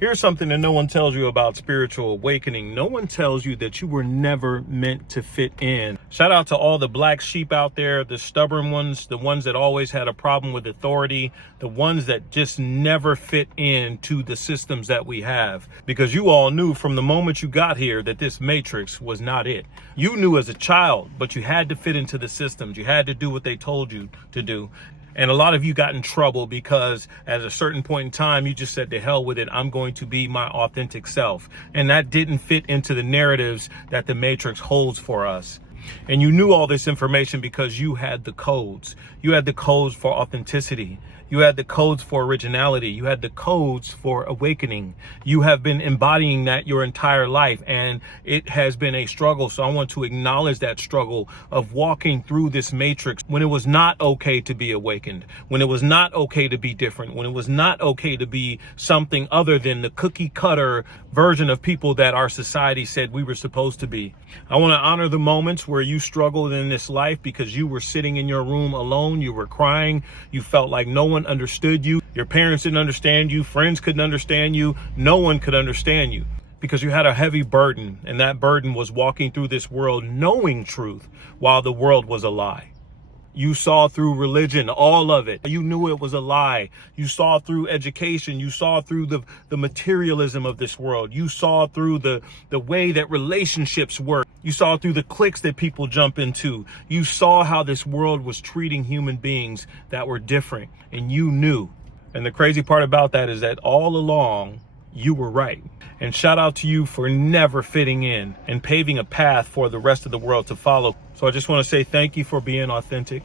Here's something that no one tells you about spiritual awakening. No one tells you that you were never meant to fit in. Shout out to all the black sheep out there, the stubborn ones, the ones that always had a problem with authority, the ones that just never fit into the systems that we have. Because you all knew from the moment you got here that this matrix was not it. You knew as a child, but you had to fit into the systems. You had to do what they told you to do. And a lot of you got in trouble because at a certain point in time, you just said, to hell with it, I'm going to be my authentic self. And that didn't fit into the narratives that the Matrix holds for us. And you knew all this information because you had the codes. You had the codes for authenticity. You had the codes for originality. You had the codes for awakening. You have been embodying that your entire life, and it has been a struggle. So I want to acknowledge that struggle of walking through this matrix when it was not okay to be awakened, when it was not okay to be different, when it was not okay to be something other than the cookie cutter version of people that our society said we were supposed to be. I want to honor the moments where you struggled in this life because you were sitting in your room alone. You were crying. You felt like no one understood you. Your parents didn't understand you. Friends couldn't understand you. No one could understand you because you had a heavy burden, and that burden was walking through this world knowing truth while the world was a lie. You saw through religion, all of it. You knew it was a lie. You saw through education. You saw through the materialism of this world. You saw through the way that relationships work. You saw through the cliques that people jump into. You saw how this world was treating human beings that were different, and you knew. And the crazy part about that is that all along, you were right. And shout out to you for never fitting in and paving a path for the rest of the world to follow. So I just want to say thank you for being authentic.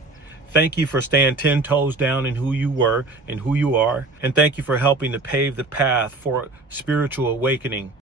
Thank you for staying 10 toes down in who you were and who you are. And thank you for helping to pave the path for spiritual awakening.